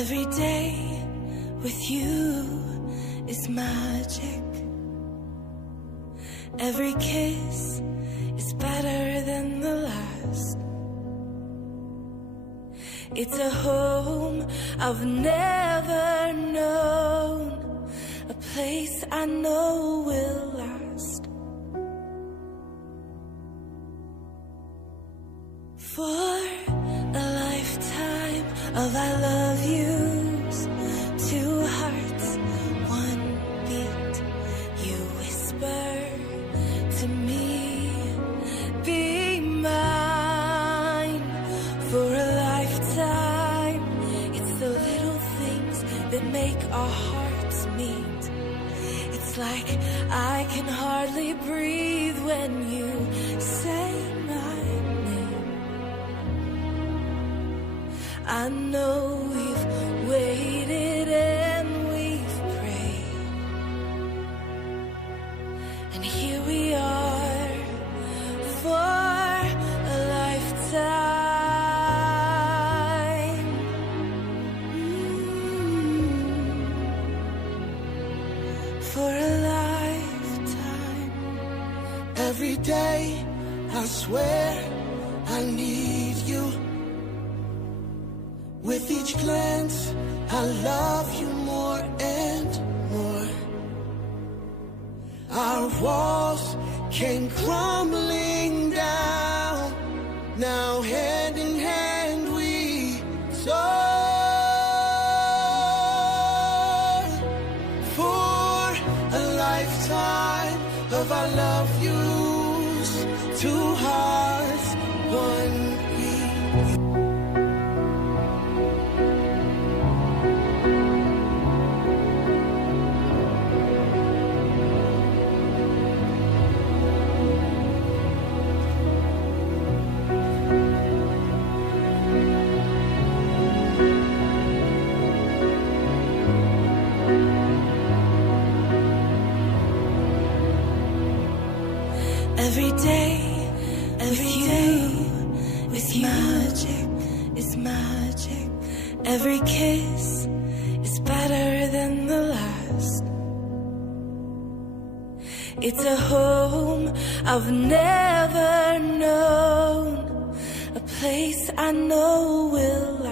Every day with you is magic. Every kiss is better than the last. It's a home I've never known, a place I know will last. For a lifetime of I love yous, two hearts, one beat. You whisper to me, be mine. For a lifetime, it's the little things that make our hearts meet. It's like I can hardly breathe when you say my name. I know we've waited and we've prayed, and here we are for a lifetime. For a lifetime. Every day, I swear I need you. With each glance, I love you more and more. Our walls came crumbling down. Now hand in hand we soar. For a lifetime of I love yous, two hearts, one beat. Every day with you is magic. Every kiss is better than the last. It's a home I've never known, a place I know will